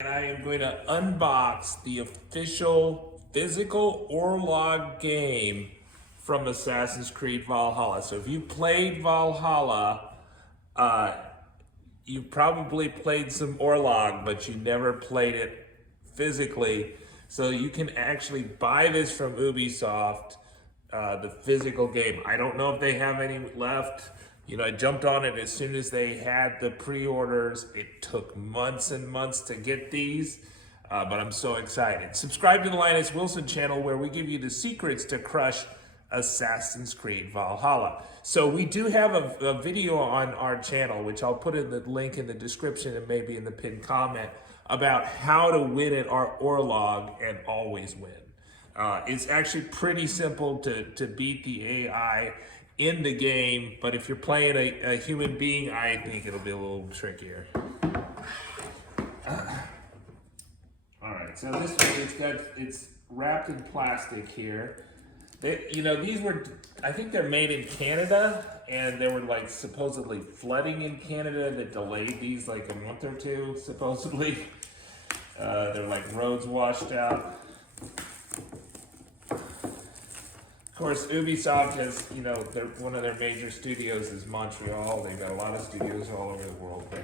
And I am going to unbox the official physical Orlog game from Assassin's Creed Valhalla. So if you played Valhalla, you probably played some Orlog, but you never played it physically. So you can actually buy this from Ubisoft, the physical game. I don't know if they have any left. I jumped on it as soon as they had the pre-orders. It took months and months to get these, but I'm so excited. Subscribe to the Linus Wilson channel where we give you the secrets to crush Assassin's Creed Valhalla. So we do have a video on our channel, which I'll put in the link in the description and maybe in the pinned comment, about how to win at our Orlog and always win. It's actually pretty simple to beat the AI in the game, but if you're playing a human being, I think it'll be a little trickier. All right, so this one, it's wrapped in plastic here. These were, I think they're made in Canada, and they were like supposedly flooding in Canada that delayed these like a month or two, supposedly. They're like roads washed out. Of course, Ubisoft has, one of their major studios is Montreal. They've got a lot of studios all over the world, but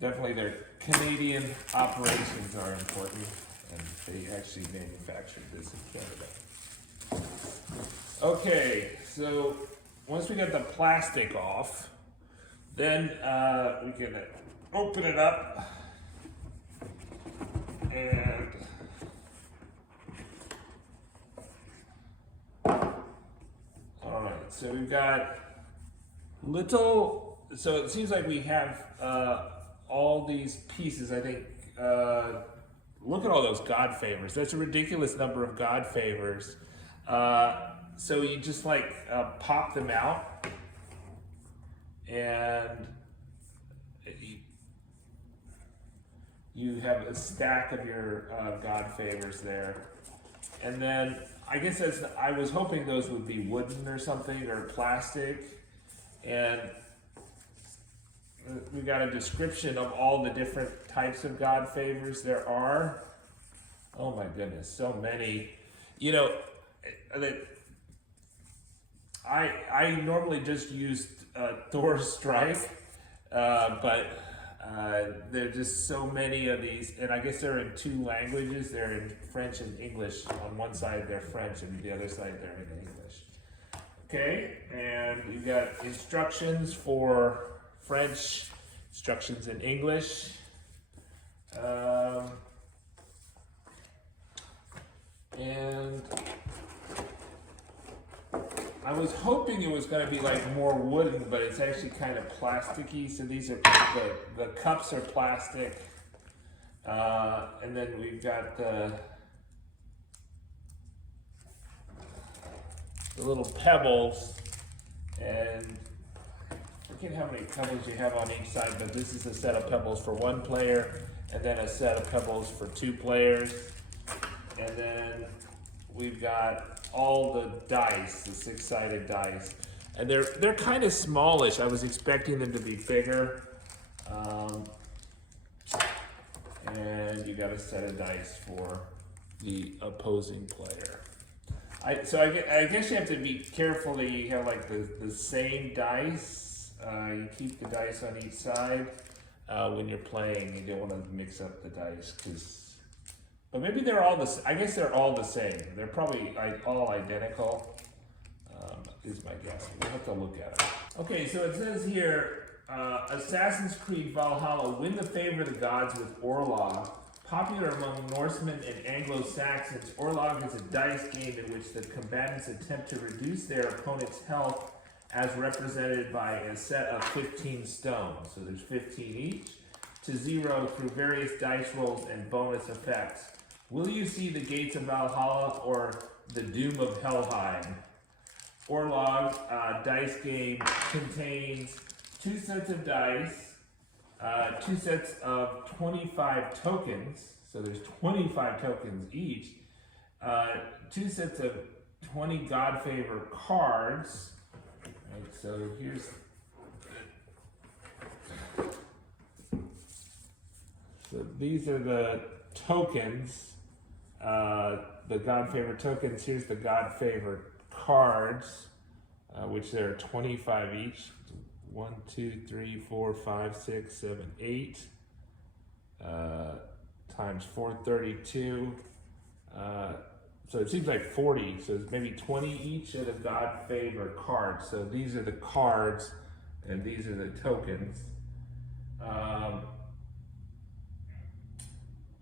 definitely their Canadian operations are important, and they actually manufactured this in Canada. Okay, so once we get the plastic off, then we can open it up and so we've got so it seems like we have all these pieces, I think. Look at all those God favors. That's a ridiculous number of God favors. So you just pop them out, and you have a stack of your God favors there. And then I guess I was hoping those would be wooden or something, or plastic. And we got a description of all the different types of God favors there are. Oh my goodness, so many. I normally just use Thor's Strike, but there are just so many of these, and I guess they're in two languages. They're in French and English. On one side they're French, and the other side they're in English. Okay, and you've got instructions for French, instructions in English. And I was hoping it was going to be more wooden, but it's actually kind of plasticky. So these are the cups are plastic, and then we've got the little pebbles, and I forget how many pebbles you have on each side, but this is a set of pebbles for one player, and then a set of pebbles for two players, and then we've got all the dice, the six-sided dice, and they're kind of smallish. I was expecting them to be bigger, and you got a set of dice for the opposing player. I guess you have to be careful that you have the same dice. You keep the dice on each side when you're playing. You don't want to mix up the dice but maybe they're all I guess they're all the same. They're probably all identical, is my guess. We'll have to look at it. Okay, so it says here, Assassin's Creed Valhalla, win the favor of the gods with Orlog. Popular among Norsemen and Anglo-Saxons, Orlog is a dice game in which the combatants attempt to reduce their opponent's health as represented by a set of 15 stones. So there's 15 each, to 0 through various dice rolls and bonus effects. Will you see the gates of Valhalla or the doom of Helheim? Orlog dice game contains 2 sets of dice, 2 sets of 25 tokens, so there's 25 tokens each, 2 sets of 20 God favor cards. Right, so here's So these are the tokens, the God Favor tokens. Here's the God Favor cards, which there are 25 each. 1, 2, 3, 4, 5, 6, 7, 8. Times 432. So it seems like 40. So it's maybe 20 each of the God Favor cards. So these are the cards, and these are the tokens.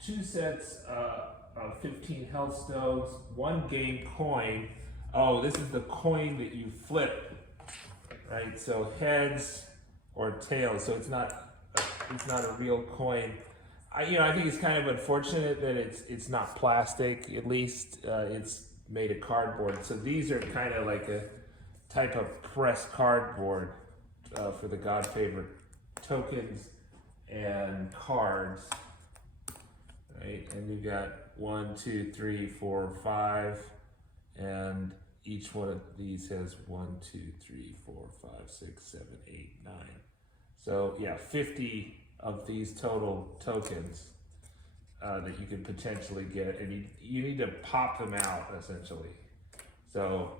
2 sets of 15 health stones, 1 game coin. Oh, this is the coin that you flip, right? So heads or tails. So it's not a real coin. I think it's kind of unfortunate that it's not plastic. At least it's made of cardboard. So these are kind of like a type of pressed cardboard for the God Favor tokens and cards, right? And we've got 1, 2, 3, 4, 5, and each one of these has 1, 2, 3, 4, 5, 6, 7, 8, 9. So yeah, 50 of these total tokens that you could potentially get, and you need to pop them out essentially. So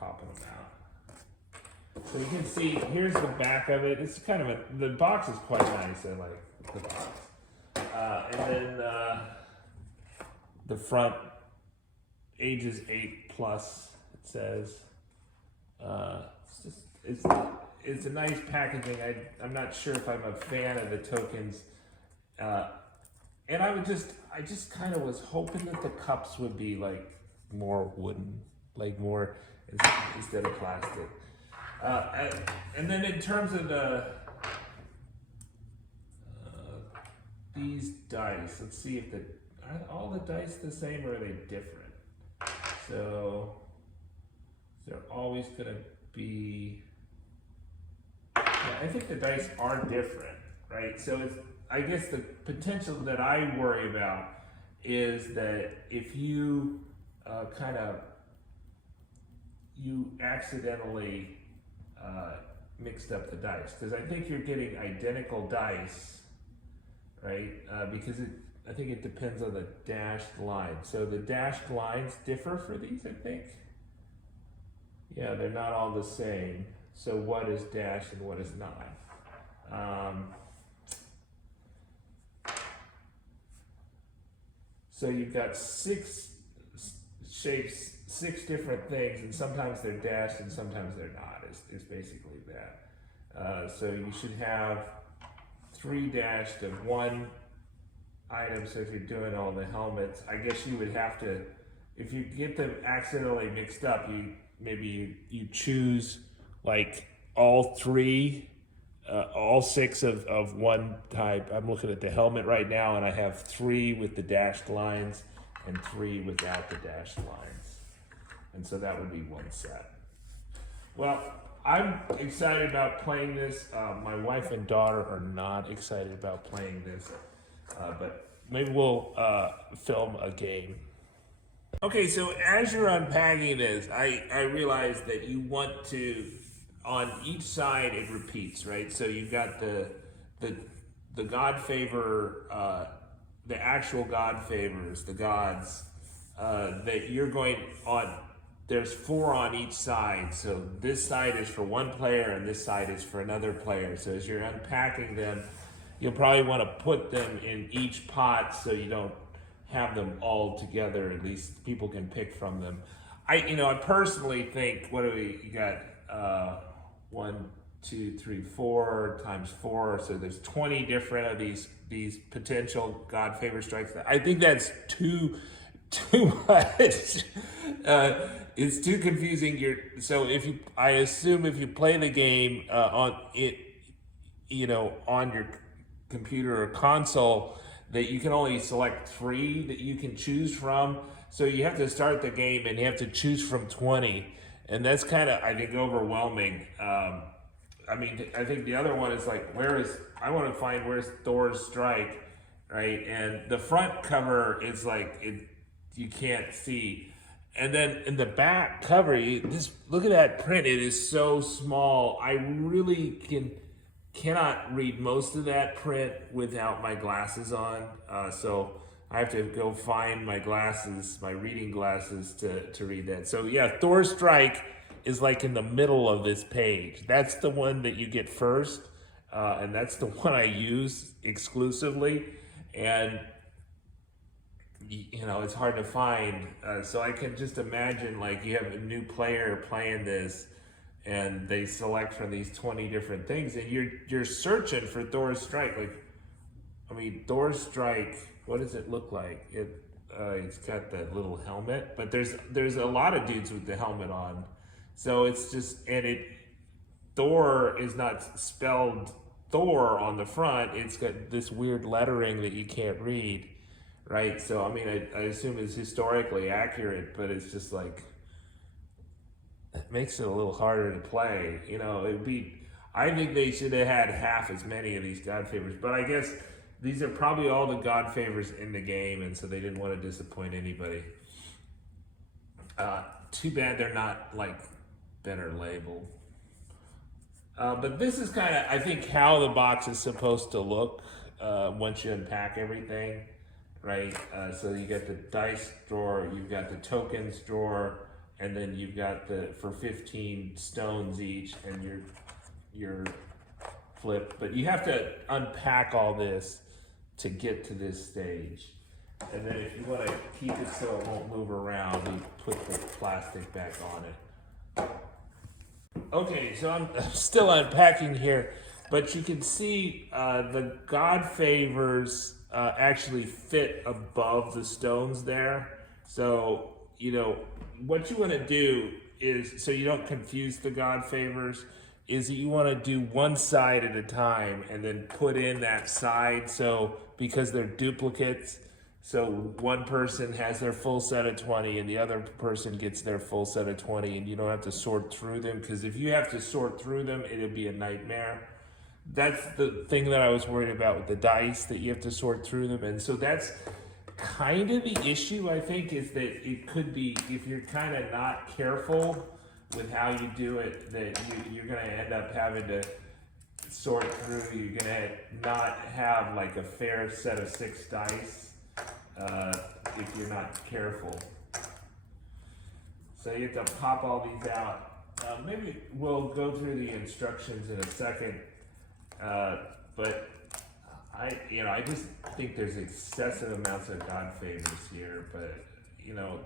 popping them out. So you can see here's the back of it. It's kind of the box is quite nice. I like the box. And then the front, ages 8 plus. It says. It's a nice packaging. I'm not sure if I'm a fan of the tokens, and I just kind of was hoping that the cups would be like more wooden, like more instead of plastic. And then in terms of the these dice, let's see if are all the dice the same or are they different? So they're always going to be. I think the dice are different, right? So I guess the potential that I worry about is that if you you accidentally mixed up the dice, because I think you're getting identical dice, right? Because I think it depends on the dashed line. So the dashed lines differ for these, I think. Yeah, they're not all the same. So what is dashed and what is not? So you've got 6 shapes, 6 different things, and sometimes they're dashed and sometimes they're not. It's basically that. So you should have 3 dashed of 1 item. So if you're doing all the helmets, I guess you would have to, if you get them accidentally mixed up, maybe you choose like all 3, all 6 of one type. I'm looking at the helmet right now, and I have 3 with the dashed lines and 3 without the dashed lines. And so that would be 1 set. Well, I'm excited about playing this. My wife and daughter are not excited about playing this, but maybe we'll film a game. Okay, so as you're unpacking this, I realized that you want to, on each side it repeats, right? So you've got the God Favor, the actual God Favors, the gods, that you're going on. There's 4 on each side. So this side is for one player and this side is for another player. So as you're unpacking them, you'll probably want to put them in each pot so you don't have them all together. At least people can pick from them. I personally think, what do you got? 1, 2, 3, 4 times 4. So there's 20 different of these potential God Favor strikes. I think that's too much. It's too confusing. I assume if you play the game on your computer or console, that you can only select 3 that you can choose from. So you have to start the game and you have to choose from 20. And that's kind of, I think, overwhelming. I think the other one is like, I want to find where's Thor's strike, right? And the front cover is like, you can't see. And then in the back cover, just look at that print. It is so small. I really cannot read most of that print without my glasses on, so I have to go find my glasses, my reading glasses, to read that. So yeah, Thor Strike is like in the middle of this page. That's the one that you get first, and that's the one I use exclusively. And you know, it's hard to find. So I can just imagine, like, you have a new player playing this, and they select from these 20 different things, and you're searching for Thor Strike. Like, I mean, Thor Strike, what does it look like? It's got that little helmet, but there's a lot of dudes with the helmet on. So it's just, and Thor is not spelled Thor on the front. It's got this weird lettering that you can't read, right? So I mean, I assume it's historically accurate, but it's just like, it makes it a little harder to play. You know, I think they should have had half as many of these God Favors, but I guess these are probably all the God Favors in the game, and so they didn't want to disappoint anybody. Too bad they're not, like, better labeled. But this is kind of, I think, how the box is supposed to look once you unpack everything, right? So you got the dice drawer, you've got the tokens drawer, and then you've got for 15 stones each, and your flip. But you have to unpack all this to get to this stage. And then if you want to keep it so it won't move around, we put the plastic back on it. Okay, so I'm still unpacking here, but you can see the God Favors actually fit above the stones there. So, you know, what you want to do is, so you don't confuse the God Favors, is that you want to do one side at a time and then put in that side. So because they're duplicates, so one person has their full set of 20 and the other person gets their full set of 20, and you don't have to sort through them, because if you have to sort through them, it'll be a nightmare. That's the thing that I was worried about with the dice, that you have to sort through them. And so that's kind of the issue, I think, is that it could be, if you're kind of not careful with how you do it, that you're going to end up having to sort through. You're going to not have like a fair set of 6 dice if you're not careful. So you have to pop all these out. Maybe we'll go through the instructions in a second, but I just think there's excessive amounts of God Favors here. But you know,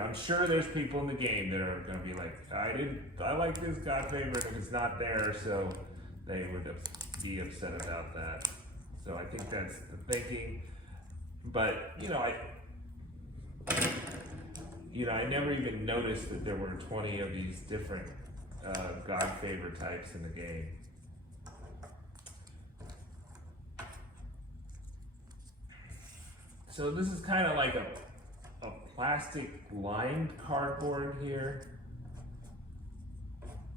I'm sure there's people in the game that are going to be like, I like this God Favor, and it's not there, so they would be upset about that. So I think that's the thinking. But I never even noticed that there were 20 of these different God Favor types in the game. So this is kind of like a plastic lined cardboard here,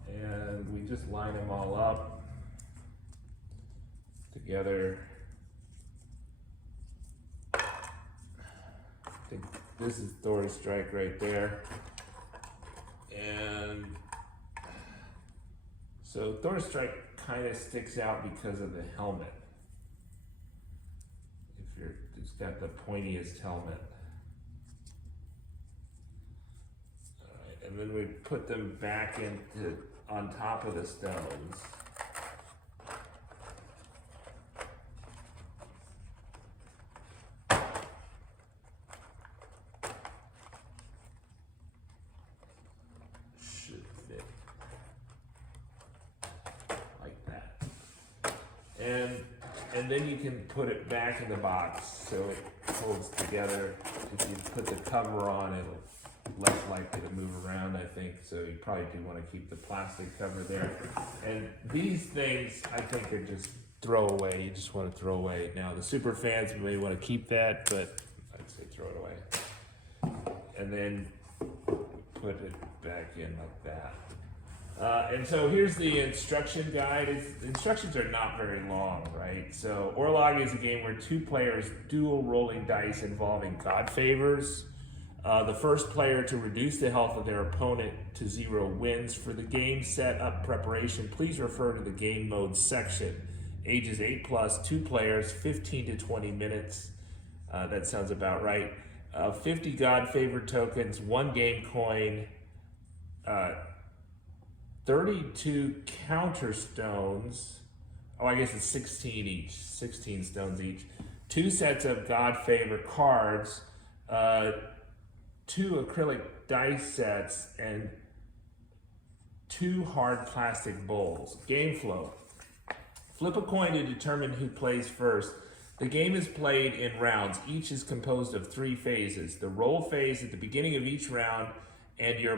and we just line them all up together. I think this is Thor Strike right there, and so Thor Strike kind of sticks out because of the helmet. It's got the pointiest helmet. And then we put them back on top of the stones. Should fit like that. And then you can put it back in the box so it holds together. If you put the cover on, it'll less likely to move around, I think. So you probably do want to keep the plastic cover there. And these things, I think, are just throwaway. You just want to throw away. Now, the super fans may want to keep that, but I'd say throw it away. And then put it back in like that. And so here's the instruction guide. The instructions are not very long, right? So Orlog is a game where 2 players dual rolling dice involving God Favors. The first player to reduce the health of their opponent to 0 wins. For the game setup preparation, please refer to the game mode section. ages 8+, 2 players, 15 to 20 minutes. That sounds about right. 50 God Favor tokens, 1 game coin, 32 counter stones. Oh, I guess it's 16 each, 16 stones each. 2 sets of God Favor cards, 2 acrylic dice sets, and 2 hard plastic bowls. Game flow. Flip a coin to determine who plays first. The game is played in rounds. Each is composed of 3 phases. The roll phase at the beginning of each round, and you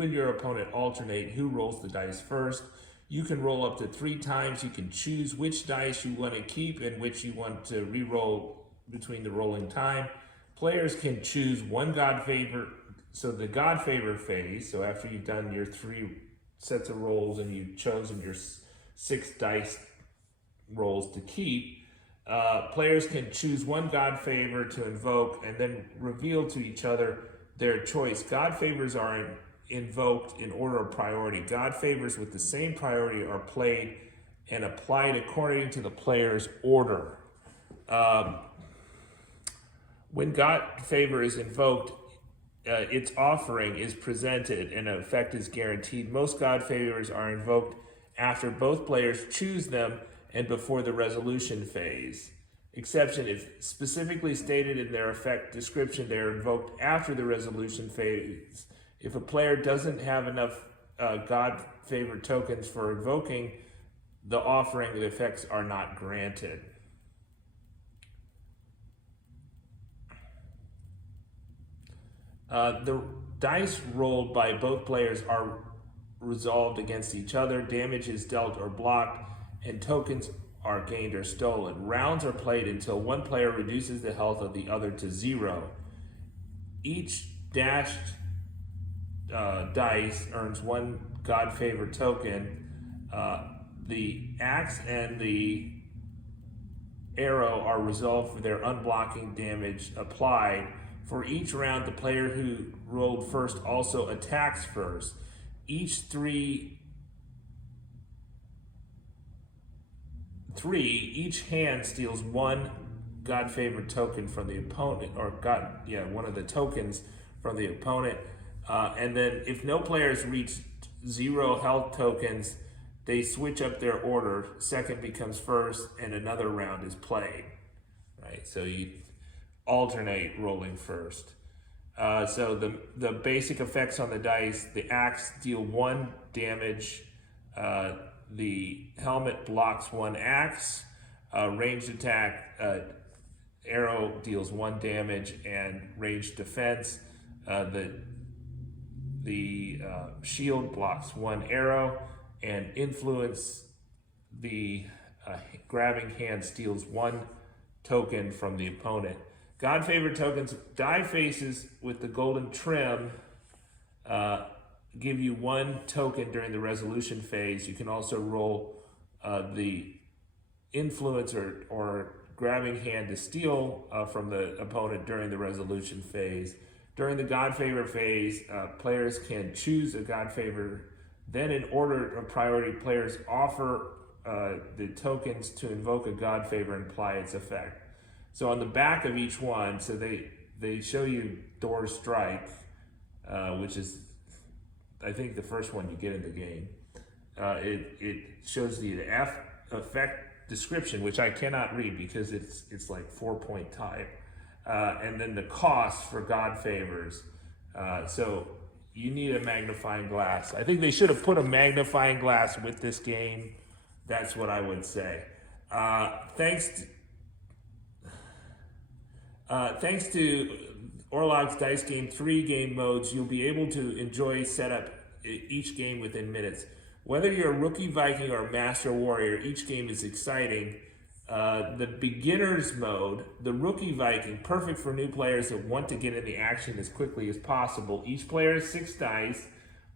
and your opponent alternate who rolls the dice first. You can roll up to 3 times. You can choose which dice you want to keep and which you want to re-roll between the rolling time. Players can choose 1 God Favor. So the God Favor phase, so after you've done your 3 sets of rolls and you've chosen your 6 dice rolls to keep, players can choose 1 God Favor to invoke and then reveal to each other their choice. God Favors are invoked in order of priority. God Favors with the same priority are played and applied according to the player's order. When God Favor is invoked, its offering is presented and an effect is guaranteed. Most God Favors are invoked after both players choose them and before the resolution phase. Exception, if specifically stated in their effect description, they are invoked after the resolution phase. If a player doesn't have enough God Favor tokens for invoking the offering, the effects are not granted. The dice rolled by both players are resolved against each other. Damage is dealt or blocked, and tokens are gained or stolen. Rounds are played until one player reduces the health of the other to 0. Each dashed dice earns 1 God Favor token. The axe and the arrow are resolved for their unblocking damage applied. For each round, the player who rolled first also attacks first. Each each hand steals 1 God Favor token from the opponent, or one of the tokens from the opponent. And then if no players reach 0 health tokens, they switch up their order. Second becomes first, and another round is played. Right, so you alternate rolling first. So the basic effects on the dice: the axe deal 1 damage. The helmet blocks 1 axe. Ranged attack, arrow deals 1 damage, and ranged defense, the shield blocks 1 arrow, and influence, the grabbing hand steals 1 token from the opponent. God Favor tokens, die faces with the golden trim, give you 1 token during the resolution phase. You can also roll the influence or grabbing hand to steal from the opponent during the resolution phase. During the God Favor phase, players can choose a God Favor. Then in order of priority, players offer the tokens to invoke a God Favor and apply its effect. So on the back of each one, so they show you Thor's Strike, which is, I think, the first one you get in the game. It shows the effect description, which I cannot read because it's like 4-point type, and then the cost for God Favors. So you need a magnifying glass. I think they should have put a magnifying glass with this game. That's what I would say. Thanks to Orlog's Dice Game 3 game modes, you'll be able to enjoy setup each game within minutes. Whether you're a rookie Viking or a master warrior, each game is exciting. The beginner's mode, the rookie Viking, perfect for new players that want to get in the action as quickly as possible. Each player has 6 dice.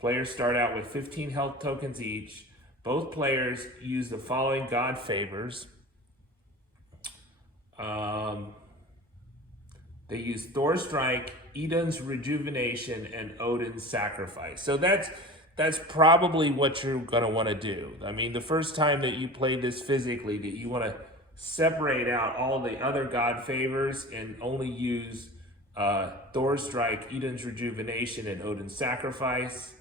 Players start out with 15 health tokens each. Both players use the following God Favors. They use Thor's Strike, Idun's Rejuvenation, and Odin's Sacrifice. So that's that's probably what you're going to want to do. I mean, the first time that you play this physically, that you want to separate out all the other god favors and only use Thor's Strike, Idun's Rejuvenation, and Odin's Sacrifice.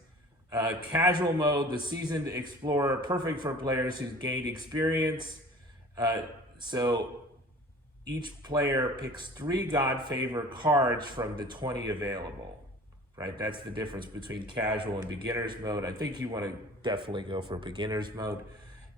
Casual mode, the Seasoned Explorer, perfect for players who's gained experience. So each player picks 3 god favor cards from the 20 available. Right, that's the difference between casual and beginner's mode. I think you want to definitely go for beginner's mode.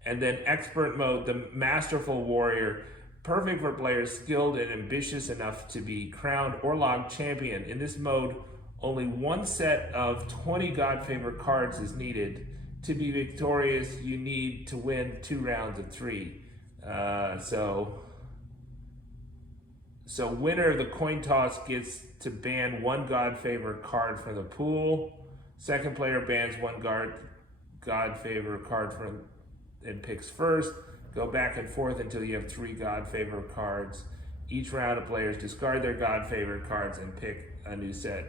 And then expert mode, the Masterful Warrior, perfect for players skilled and ambitious enough to be crowned Orlog champion. In this mode, only 1 set of 20 god favor cards is needed. To be victorious, you need to win 2 rounds of 3. So winner of the coin toss gets to ban 1 god favor card from the pool. Second player bans 1 god favor card from and picks first. Go back and forth until you have 3 god favor cards. Each round of players discard their god favor cards and pick a new set.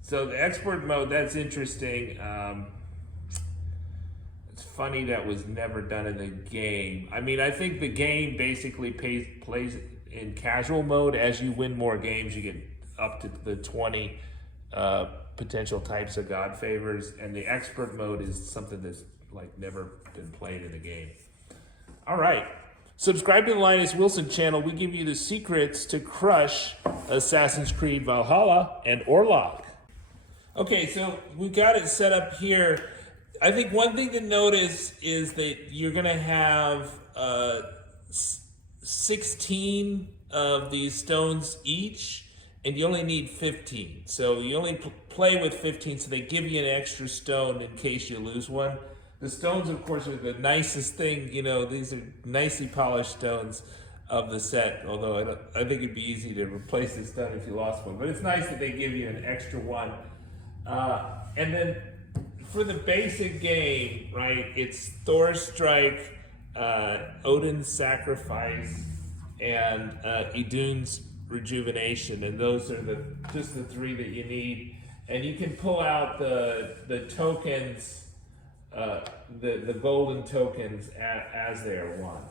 So the expert mode, that's interesting. It's funny that was never done in the game. I mean, I think the game basically plays in casual mode. As you win more games, you get up to the 20 potential types of god favors, and the expert mode is something that's like never been played in the game. All right, subscribe to the Linus Wilson channel. We give you the secrets to crush Assassin's Creed Valhalla and Orlog. Okay, so we got it set up here. I think one thing to notice is that you're gonna have 16 of these stones each, and you only need 15. So you only play with 15, so they give you an extra stone in case you lose one. The stones, of course, are the nicest thing. You know, these are nicely polished stones of the set, although I think it'd be easy to replace the stone if you lost one. But it's nice that they give you an extra one. And then for the basic game, right, it's Thor's Strike, Odin's Sacrifice, and Idun's Rejuvenation, and those are just the 3 that you need. And you can pull out the tokens, the golden tokens as they are won.